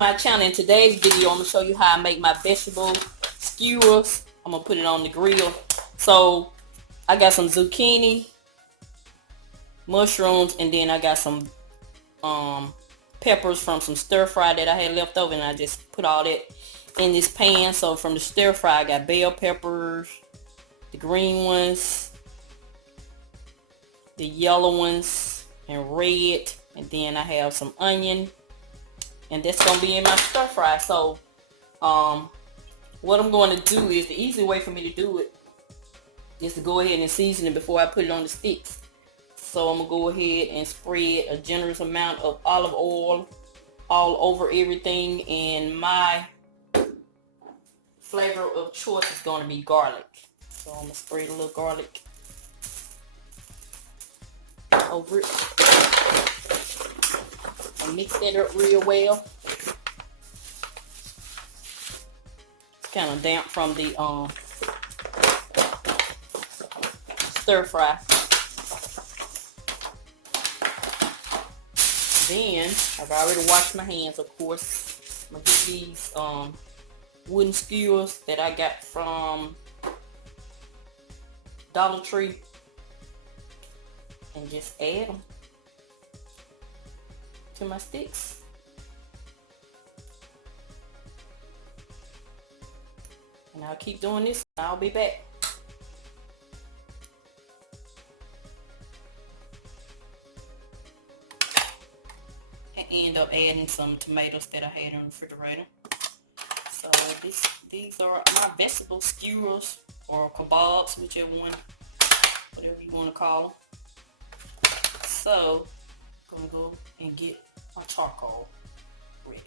My channel. In today's video, I'm gonna show you how I make my vegetable skewers. I'm gonna put it on the grill. So I got some zucchini, mushrooms, and then I got some peppers from some stir fry that I had left over, and I just put all that in this pan. So from the stir fry, I got bell peppers, the green ones, the yellow ones, and red, and then I have some onion, and that's gonna be in my stir fry. So what I'm going to do is, the easy way for me to do it is to go ahead and season it before I put it on the sticks. So I'm gonna go ahead and spread a generous amount of olive oil all over everything, and my flavor of choice is going to be garlic. So I'm gonna spread a little garlic over it and mix that up real well. It's kind of damp from the stir fry. Then I've already washed my hands, of course. I'm gonna get these wooden skewers that I got from Dollar Tree and just add them to my sticks. And I'll keep doing this. I'll be back. And end up adding some tomatoes that I had in the refrigerator. So these are my vegetable skewers, or kabobs, whichever one, whatever you want to call them. So I'm gonna go and get my charcoal ready.